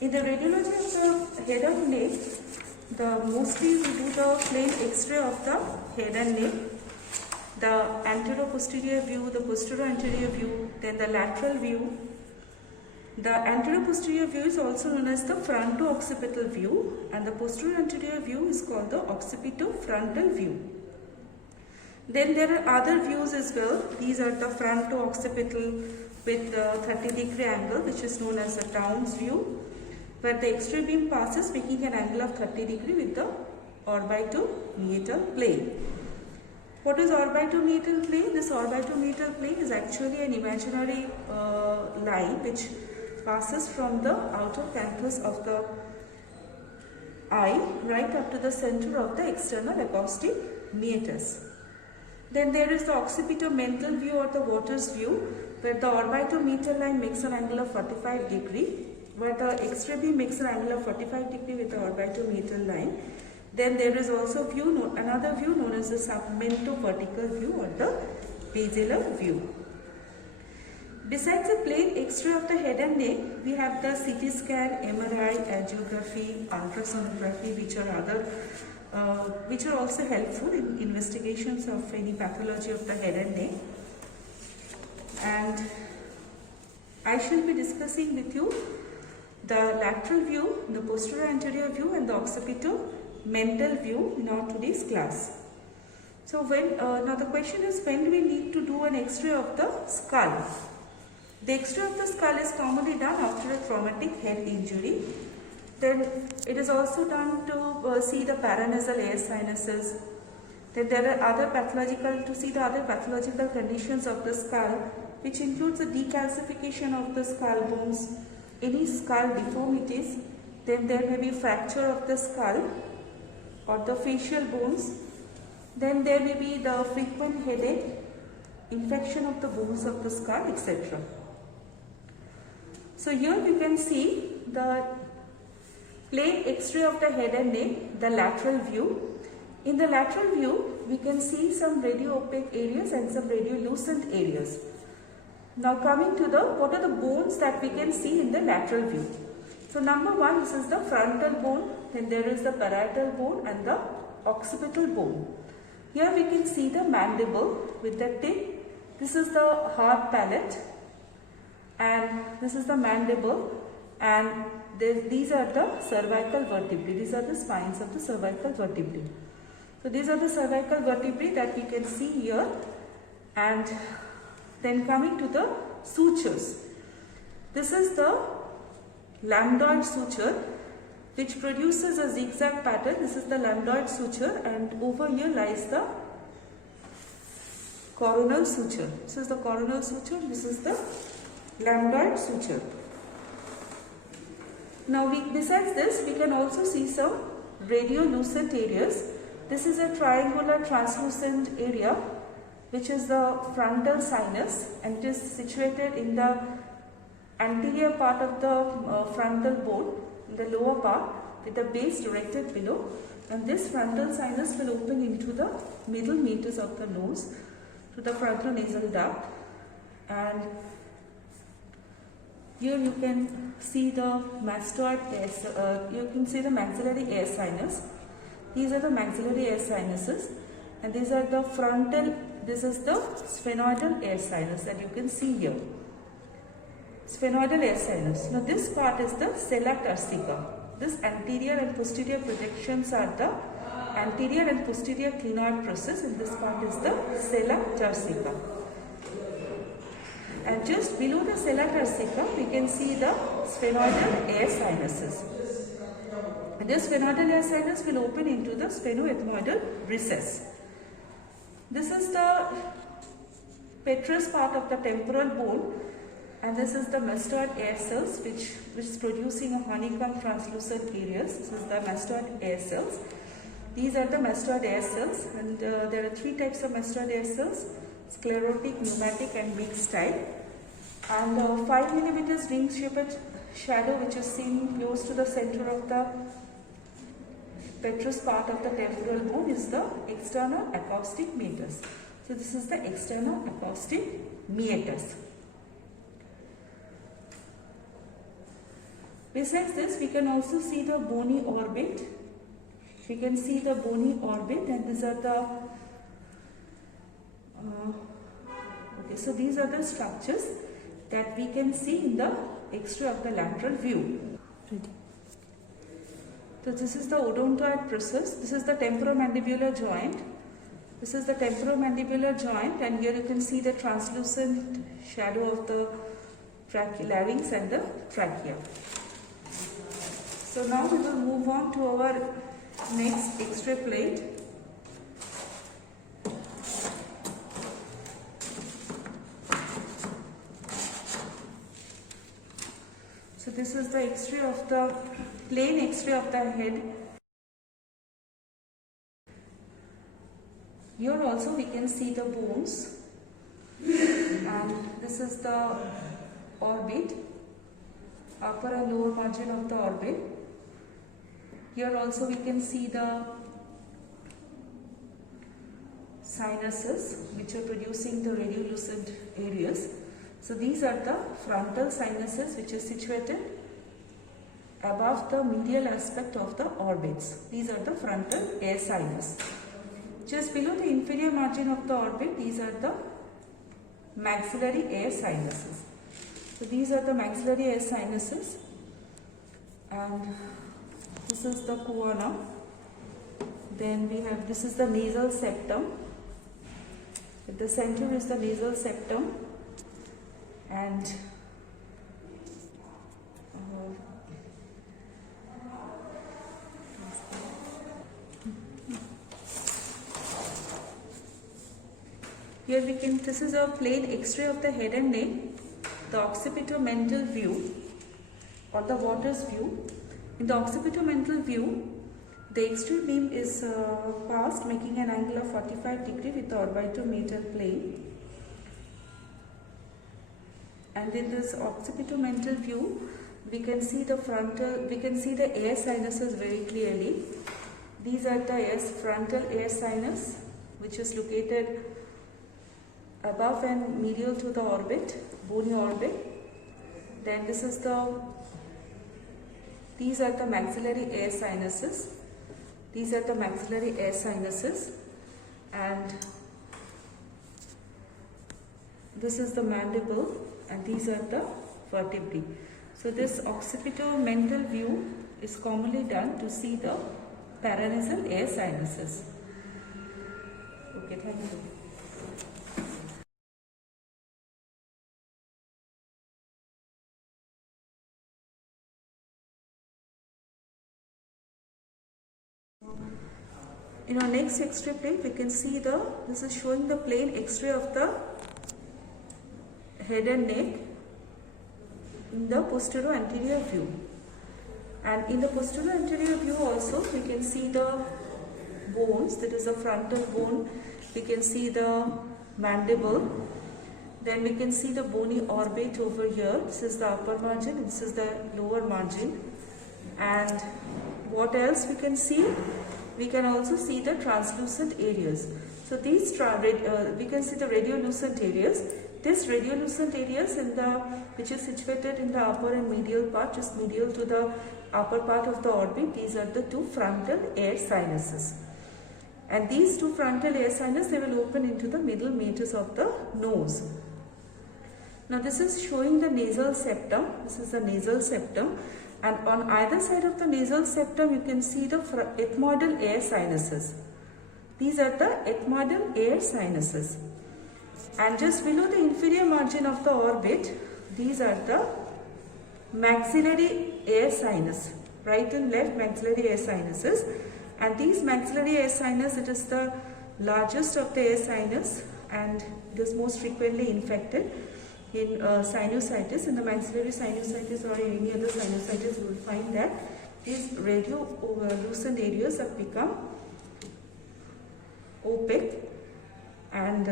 In the radiology of the head and neck, mostly we do the plain X-ray of the head and neck, the anterior-posterior view, the posterior-anterior view, then the lateral view. The anterior-posterior view is also known as the fronto-occipital view, and the posterior-anterior view is called the occipito-frontal view. Then there are other views as well. These are the fronto-occipital with the 30-degree angle, which is known as the Townes view, where the X-ray beam passes making an angle of 30 degree with the orbitomeatal plane. What is orbitomeatal plane? This orbitomeatal plane is actually an imaginary line which passes from the outer canthus of the eye right up to the center of the external acoustic meatus. Then there is the occipitomental view or the Waters view, where the orbitomeatal line makes an angle of 45 degree, where the X-ray beam makes an angle of 45 degree with the orbitomeatal line. Then there is also another view known as the submento-vertical view or the basilar view. Besides the plain X-ray of the head and neck, we have the CT scan, MRI, angiography, ultrasonography, which are also helpful in investigations of any pathology of the head and neck. And I shall be discussing with you the lateral view, the posterior anterior view, and the occipito-mental view in our today's class. So now the question is, when do we need to do an X-ray of the skull? The X-ray of the skull is commonly done after a traumatic head injury. Then it is also done to see the paranasal air sinuses. Then there are to see the other pathological conditions of the skull, which includes the decalcification of the skull bones, any skull deformities. Then there may be fracture of the skull or the facial bones. Then there may be the frequent headache, infection of the bones of the skull, etc. So here we can see the plain X-ray of the head and neck, the lateral view. In the lateral view, we can see some radio-opaque areas and some radiolucent areas. Now coming to what are the bones that we can see in the lateral view? So number one, this is the frontal bone, then there is the parietal bone and the occipital bone. Here we can see the mandible with the tip. This is the hard palate, and this is the mandible, and these are the cervical vertebrae. These are the spines of the cervical vertebrae. So these are the cervical vertebrae that we can see here. And then coming to the sutures. This is the lambdoid suture, which produces a zigzag pattern. This is the lambdoid suture, and over here lies the coronal suture. This is the coronal suture. This is the lambdoid suture. Now besides this, we can also see some radiolucent areas. This is a triangular translucent area, which is the frontal sinus, and it is situated in the anterior part of the frontal bone, in the lower part, with the base directed below. And this frontal sinus will open into the middle meatus of the nose to the frontonasal duct. And here you can see the mastoid you can see the maxillary air sinus. These are the maxillary air sinuses, and these are the frontal. This is the sphenoidal air sinus that you can see here. Sphenoidal air sinus. Now this part is the sella turcica. This anterior and posterior projections are the anterior and posterior clinoid process, and this part is the sella turcica. And just below the sella turcica, we can see the sphenoidal air sinuses. And this sphenoidal air sinus will open into the sphenoethmoidal recess. This is the petrous part of the temporal bone, and this is the mastoid air cells, which is producing a honeycomb translucent areas. This is the mastoid air cells. These are the mastoid air cells, and there are three types of mastoid air cells: sclerotic, pneumatic, and mixed type. And 5 millimeters ring-shaped shadow, which is seen close to the center of the petrous part of the temporal bone, is the external acoustic meatus. So this is the external acoustic meatus. Besides this, we can also see the bony orbit. We can see the bony orbit, and these are the okay. So these are the structures that we can see in the X-ray of the lateral view. Ready. So this is the odontoid process. This is the temporomandibular joint. This is the temporomandibular joint, and here you can see the translucent shadow of the larynx and the trachea. So now we will move on to our next X-ray plate. So this is the X-ray of the plain X-ray of the head. Here also we can see the bones, and this is the orbit, upper and lower margin of the orbit. Here also we can see the sinuses which are producing the radiolucent areas. So these are the frontal sinuses which is situated above the medial aspect of the orbits. These are the frontal air sinus. Just below the inferior margin of the orbit, these are the maxillary air sinuses. So these are the maxillary air sinuses, and this is the corona. Then we have, this is the nasal septum. At the center is the nasal septum, and here we can, this is a plain X-ray of the head and neck, the occipitomental view or the Waters view. In the occipitomental view, the extreme beam is passed, making an angle of 45 degrees with the orbitometal plane. And in this occipitomental view, we can see the air sinuses very clearly. These are the frontal air sinus, which is located above and medial to the orbit, bony orbit. Then these are the maxillary air sinuses. These are the maxillary air sinuses, and this is the mandible, and these are the vertebrae. So this occipitomental view is commonly done to see the paranasal air sinuses. Okay, thank you. In our next X-ray plate, we can see this is showing the plain X-ray of the head and neck in the posterior anterior view. And in the posterior anterior view also, we can see the bones. That is the frontal bone. We can see the mandible. Then we can see the bony orbit over here. This is the upper margin, and this is the lower margin. And what else we can see? We can also see the translucent areas. So these we can see the radiolucent areas. This radiolucent areas which is situated in the upper and medial part, just medial to the upper part of the orbit, these are the two frontal air sinuses. And these two frontal air sinuses, they will open into the middle meatus of the nose. Now this is showing the nasal septum. This is the nasal septum. And on either side of the nasal septum, you can see the ethmoidal air sinuses. These are the ethmoidal air sinuses. And just below the inferior margin of the orbit, these are the maxillary air sinus. Right and left maxillary air sinuses. And these maxillary air sinus, it is the largest of the air sinus, and it is most frequently infected in sinusitis. In the maxillary sinusitis or any other sinusitis, you will find that these radiolucent areas have become opaque, and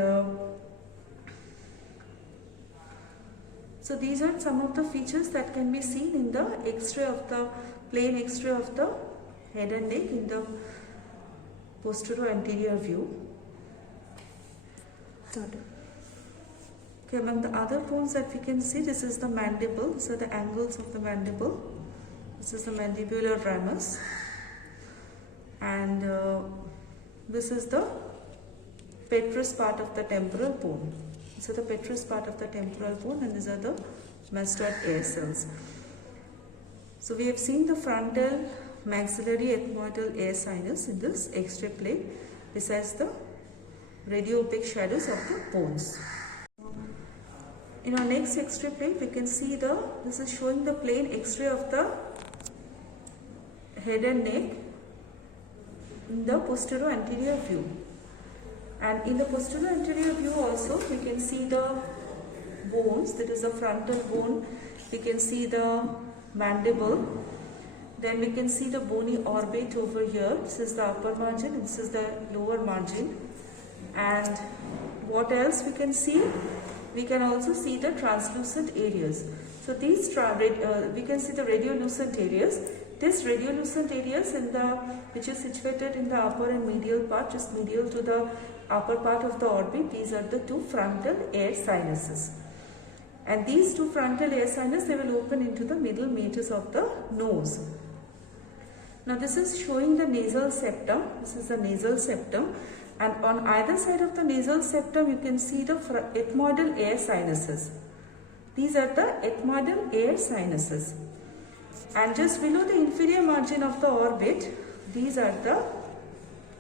so these are some of the features that can be seen in the X-ray of the plain X-ray of the head and neck in the posterior anterior view. Okay, among the other bones that we can see, this is the mandible. These are the angles of the mandible. This is the mandibular ramus, and this is the petrous part of the temporal bone. So the petrous part of the temporal bone, and these are the mastoid air cells. So we have seen the frontal maxillary ethmoidal air sinus in this X-ray plane, besides the radio-opaque shadows of the bones. In our next X-ray plane, we can see this is showing the plain X-ray of the head and neck in the posterior anterior view. And in the posterior anterior view also, we can see the bones, that is the frontal bone, we can see the mandible, then we can see the bony orbit over here. This is the upper margin and this is the lower margin. And what else we can see? We can also see the translucent areas. So these we can see the radiolucent areas. This radiolucent areas which is situated in the upper and medial part, just medial to the upper part of the orbit, these are the two frontal air sinuses. And these two frontal air sinuses, they will open into the middle meatus of the nose. Now this is showing the nasal septum. This is the nasal septum. And on either side of the nasal septum, you can see the ethmoidal air sinuses. These are the ethmoidal air sinuses. And just below the inferior margin of the orbit, these are the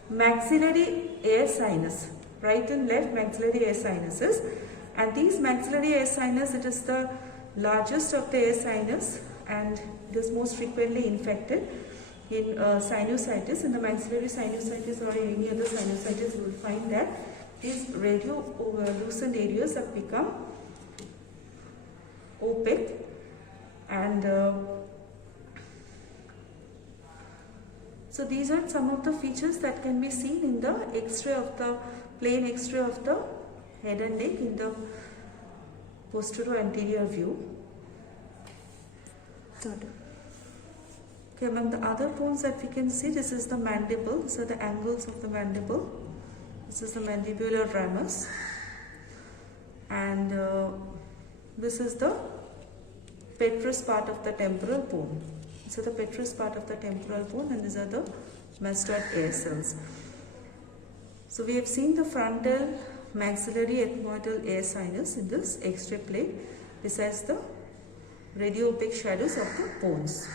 maxillary air sinus. Right and left maxillary air sinuses. And these maxillary air sinus, it is the largest of the air sinus and it is most frequently infected in sinusitis. In the maxillary sinusitis or in any other sinusitis, you will find that these radiolucent areas have become opaque, and so these are some of the features that can be seen in the X-ray of the plain X-ray of the head and neck in the posterior anterior view. Okay, among the other bones that we can see, this is the mandible. These are the angles of the mandible. This is the mandibular ramus, and this is the petrous part of the temporal bone. So the petrous part of the temporal bone, and these are the mastoid air cells. So we have seen the frontal maxillary ethmoidal air sinus in this X-ray plane, besides the radio-opaque shadows of the bones.